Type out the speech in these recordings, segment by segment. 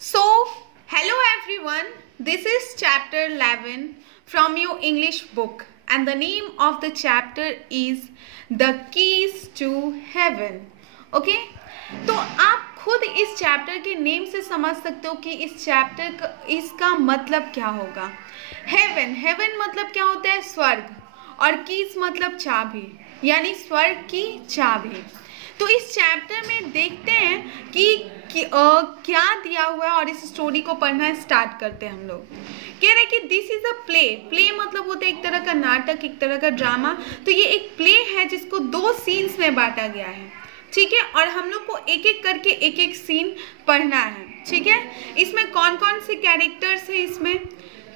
So, hello everyone, this is chapter 11 from your English book and the name of the chapter is The Keys to Heaven. Okay? तो आप खुद इस chapter के name से समझ सकते हो कि इस चैप्टर का इसका मतलब क्या होगा। हेवन मतलब क्या होता है? स्वर्ग, और कीज मतलब चाबी, यानी स्वर्ग की चाबी। तो इस चैप्टर में देखते हैं कि क्या दिया हुआ है और इस स्टोरी को पढ़ना स्टार्ट करते हैं। हम लोग कह रहे हैं कि दिस इज अ प्ले मतलब होता है एक तरह का नाटक, एक तरह का ड्रामा। तो ये एक प्ले है जिसको दो सीन्स में बांटा गया है, ठीक है। और हम लोग को एक एक करके एक एक सीन पढ़ना है, ठीक है। इसमें कौन कौन से कैरेक्टर्स हैं इसमें,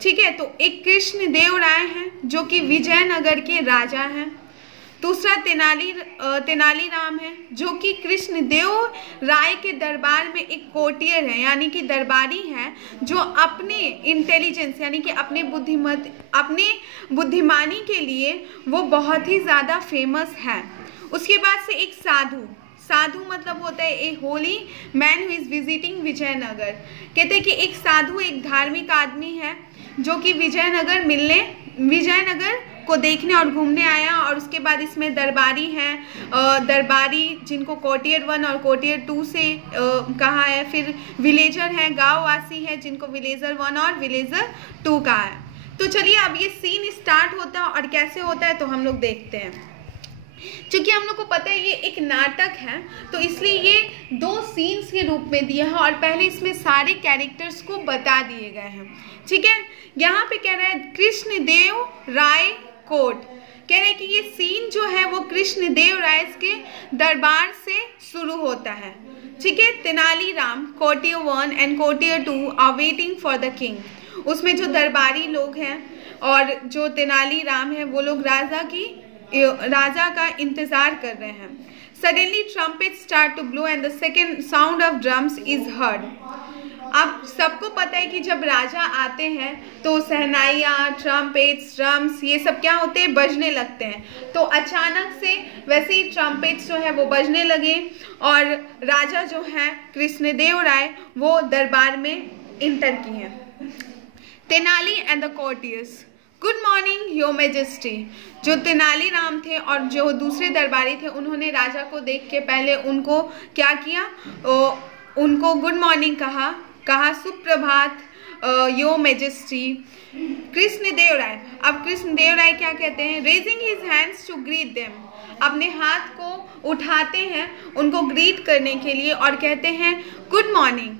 ठीक है। तो एक कृष्ण देव राय हैं जो कि विजयनगर के राजा हैं। दूसरा तेनाली राम है जो कि कृष्णदेव राय के दरबार में एक कोर्टियर है, यानी कि दरबारी है, जो अपने इंटेलिजेंस यानी कि अपने बुद्धिमानी के लिए वो बहुत ही ज़्यादा फेमस है। उसके बाद से एक साधु मतलब होता है a holy man who is visiting Vijayanagar. कहते हैं कि एक साधु एक धार्मिक आदमी है जो कि विजयनगर को देखने और घूमने आया। और उसके बाद इसमें दरबारी हैं, दरबारी जिनको कोर्टियर 1 और कोर्टियर 2 से कहा है। फिर विलेजर हैं, गांववासी हैं जिनको विलेजर 1 और विलेजर 2 कहा है। तो चलिए अब ये सीन स्टार्ट होता है और कैसे होता है तो हम लोग देखते हैं। क्योंकि हम लोग को पता है ये एक नाटक है तो इसलिए ये दो सीन्स के रूप में दिया है और पहले इसमें सारे कैरेक्टर्स को बता दिए गए हैं, ठीक है। यहाँ पे कह रहा है कृष्णदेव राय कोर्ट, कह रहे हैं कि ये सीन जो है वो कृष्णदेव राय के दरबार से शुरू होता है, ठीक है। Tenali Rama courtier 1 and courtier 2 are waiting for the king. उसमें जो दरबारी लोग हैं और जो तेनाली राम है वो लोग राजा का इंतजार कर रहे हैं। Suddenly trumpet start to blow and the second sound of drums is heard. अब सबको पता है कि जब राजा आते हैं तो सहनाइयाँ, ट्रम्पेट्स, ड्रम्स ये सब क्या होते हैं, बजने लगते हैं। तो अचानक से वैसे ही ट्रम्पेट्स जो है वो बजने लगे और राजा जो है कृष्णदेव राय वो दरबार में इंटर किए हैं। Tenali and the courtiers, good morning your majesty. जो तेनाली राम थे और जो दूसरे दरबारी थे उन्होंने राजा को देख के पहले उनको क्या किया, उनको गुड मॉर्निंग कहा सुप्रभात योर मेजेस्टी। कृष्णदेव राय, अब कृष्णदेव राय क्या कहते हैं, raising his hands to greet them, अपने हाथ को उठाते हैं उनको ग्रीट करने के लिए और कहते हैं good morning.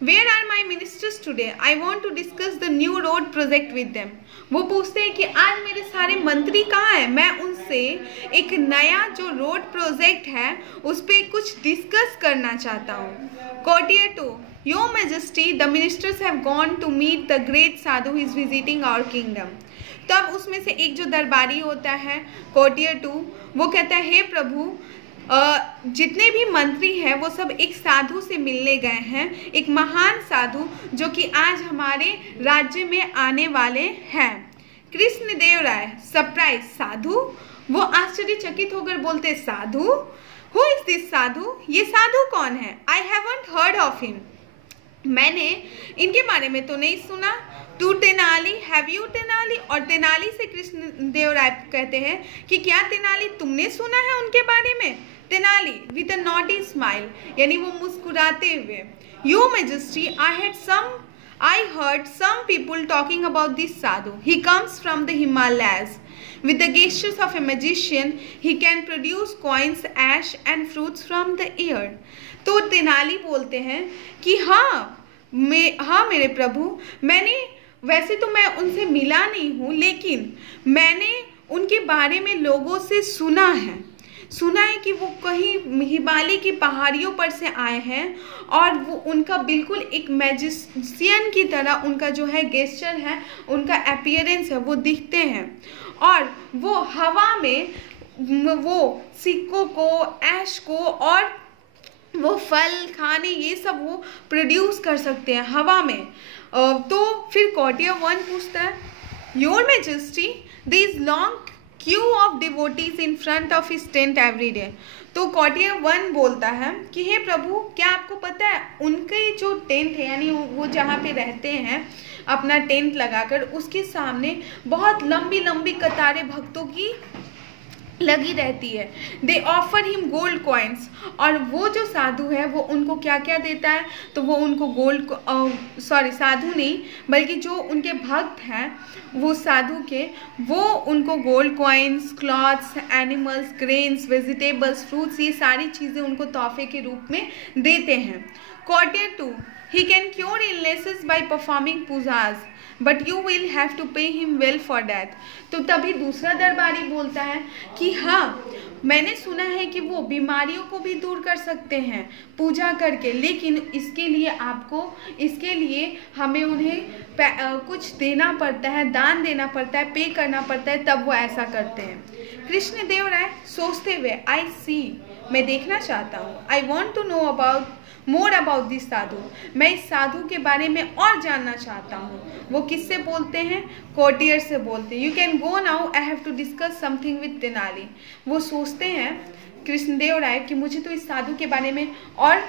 Where are my ministers today? I want to discuss the new road project with them. वो पूछते हैं कि आज मेरे सारे मंत्री कहाँ हैं, मैं उनसे एक नया जो रोड प्रोजेक्ट है उस पर कुछ डिस्कस करना चाहता हूँ। Courtier 2, your majesty the ministers have gone to meet the great sadhu who is visiting our kingdom. तब उसमें से एक जो दरबारी होता है कोर्टियर 2 वो कहता है हे प्रभु, जितने भी मंत्री हैं वो सब एक साधु से मिलने गए हैं, एक महान साधु जो कि आज हमारे राज्य में आने वाले हैं। कृष्णदेव राय सरप्राइज, साधु, वो आश्चर्यचकित होकर बोलते sadhu, who is this sadhu, ये साधु कौन है, I haven't heard of him, मैंने इनके बारे में तो नहीं सुना। To Tenali, have you Tenali, और तेनाली से कृष्णदेव राय कहते हैं कि क्या तेनाली तुमने सुना है उनके बारे में। Tenali with a naughty smile, यानी वो मुस्कुराते हुए, your majesty I heard some people talking about this sadhu, he comes from the Himalayas with the gestures of a magician he can produce coins, ash and fruits from the air। तो तेनाली बोलते हैं कि हाँ मेरे प्रभु, वैसे तो मैं उनसे मिला नहीं हूँ लेकिन मैंने उनके बारे में लोगों से सुना है कि वो कहीं हिमालय की पहाड़ियों पर से आए हैं और वो उनका बिल्कुल एक मैजिशियन की तरह उनका जो है गेस्चर है, उनका अपीयरेंस है, वो दिखते हैं और वो हवा में वो सिक्कों को, ऐश को और वो फल खाने ये सब वो प्रोड्यूस कर सकते हैं हवा में। तो फिर कोर्टियर 1 पूछता है your majesty this long Q of devotees in front of his tent every day. तो कॉटियर 1 बोलता है कि हे प्रभु, क्या आपको पता है उनके जो टेंट है, यानी वो जहाँ पे रहते हैं अपना टेंट लगाकर, उसके सामने बहुत लंबी लंबी कतारें भक्तों की लगी रहती है। दे ऑफर हिम गोल्ड कॉइन्स, और वो जो साधु है वो उनको क्या क्या देता है, तो वो उनको गोल्ड, साधु नहीं बल्कि जो उनके भक्त हैं वो साधु के, वो उनको gold coins, clothes, animals, grains, vegetables, fruits, ये सारी चीज़ें उनको तोहफे के रूप में देते हैं। Courtier 2, he can cure illnesses by performing pujas but you will have to pay him well for that. तो तभी दूसरा दरबारी बोलता है कि हाँ, मैंने सुना है कि वो बीमारियों को भी दूर कर सकते हैं पूजा करके, लेकिन इसके लिए हमें उन्हें कुछ देना पड़ता है, दान देना पड़ता है, पे करना पड़ता है, तब वो ऐसा करते हैं। कृष्णदेव राय सोचते हुए, आई सी, मैं देखना चाहता हूँ, I want to know more about this sadhu, मैं इस साधु के बारे में और जानना चाहता हूँ। वो किससे बोलते हैं? कोटियर से बोलते हैं। You can go now, I have to discuss something with Tenali. वो सोचते हैं कृष्णदेव राय कि मुझे तो इस साधु के बारे में और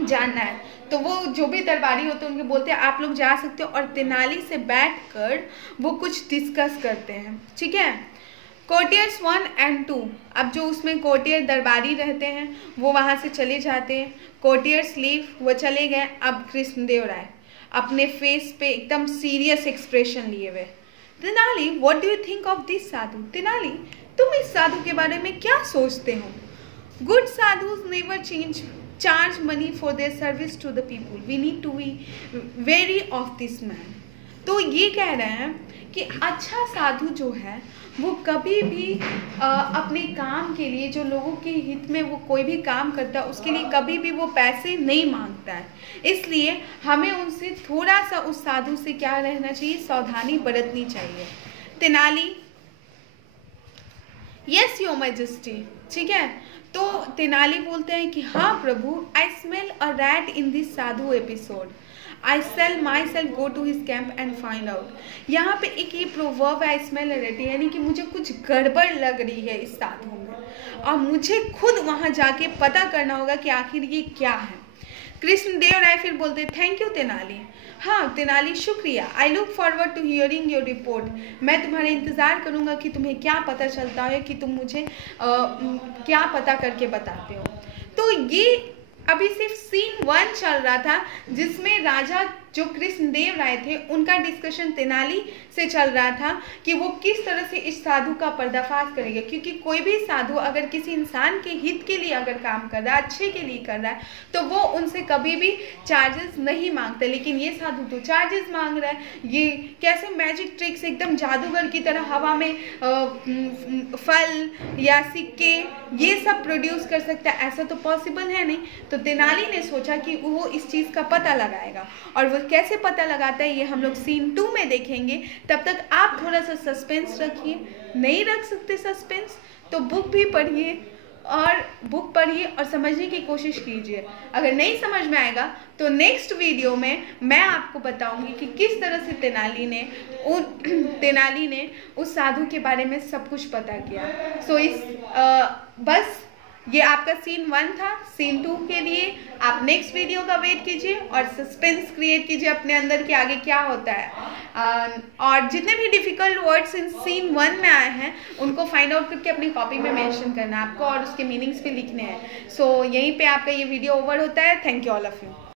जानना है। तो वो जो भी दरबारी होते हैं उनके बोलते हैं आप लोग जा सकते हो, और तेनाली से बैठकर वो कुछ डिस्कस करते हैं। ठीक है, कोटियर्स 1 and 2, अब जो उसमें कोटियर दरबारी रहते हैं वो वहाँ से चले जाते हैं। कोटियर्स लीव, वो चले गए। अब कृष्णदेव राय अपने फेस पे एकदम सीरियस एक्सप्रेशन लिए हुए, Tenali what do you think of this sadhu? Tenali, तुम इस साधु के बारे में क्या सोचते हो? Good sadhus never charge money for their service to the people, we need to be very of this man. तो ये कह रहे हैं कि अच्छा साधु जो है वो कभी भी अपने काम के लिए, जो लोगों के हित में वो कोई भी काम करता है, उसके लिए कभी भी वो पैसे नहीं मांगता है। इसलिए हमें उनसे थोड़ा सा, उस साधु से क्या रहना चाहिए, सावधानी बरतनी चाहिए। Tenali, yes your majesty. ठीक है, तो तेनाली बोलते हैं कि हाँ प्रभु, I smell a rat in this sadhu episode, I shall myself go to his camp and find out। यहाँ पे एक ये प्रोवर्ब है, स्मेल रेटी, यानी कि मुझे कुछ गड़बड़ लग रही है इस साधु में, और मुझे खुद वहाँ जाके पता करना होगा कि आखिर ये क्या है। कृष्णदेव राय फिर बोलते थैंक यू तेनाली। हाँ तेनाली, शुक्रिया, I look forward to hearing your report. मैं तुम्हारा इंतज़ार करूँगा कि तुम्हें क्या पता चलता है, कि तुम मुझे क्या पता करके बताते हो। तो ये अभी सिर्फ सीन 1 चल रहा था, जिसमें राजा जो कृष्णदेव राय थे उनका डिस्कशन तेनाली से चल रहा था कि वो किस तरह से इस साधु का पर्दाफाश करेंगे। क्योंकि कोई भी साधु अगर किसी इंसान के हित के लिए अगर काम कर रहा है, अच्छे के लिए कर रहा है, तो वो उनसे कभी भी चार्जेस नहीं मांगता। लेकिन ये साधु तो चार्जेस मांग रहा है। ये कैसे मैजिक ट्रिक्स, एकदम जादूगर की तरह हवा में फल या सिक्के ये सब प्रोड्यूस कर सकता है, ऐसा तो पॉसिबल है नहीं। तो तेनाली ने सोचा कि वो इस चीज़ का पता लगाएगा, और वो कैसे पता लगाता है ये हम लोग सीन 2 में देखेंगे। तब तक आप थोड़ा सा सस्पेंस रखिए, नहीं रख सकते सस्पेंस तो बुक भी पढ़िए, और बुक पढ़िए और समझने की कोशिश कीजिए। अगर नहीं समझ में आएगा तो नेक्स्ट वीडियो में मैं आपको बताऊंगी कि किस तरह से तेनाली ने उस साधु के बारे में सब कुछ पता किया। सो बस ये आपका सीन 1 था। सीन 2 के लिए आप नेक्स्ट वीडियो का वेट कीजिए और सस्पेंस क्रिएट कीजिए अपने अंदर कि आगे क्या होता है। और जितने भी डिफ़िकल्ट वर्ड्स इन सीन 1 में आए हैं उनको फाइंड आउट करके अपनी कॉपी में मेंशन करना है आपको, और उसके मीनिंग्स भी लिखने हैं। सो यहीं पे आपका ये वीडियो ओवर होता है। Thank you all of you.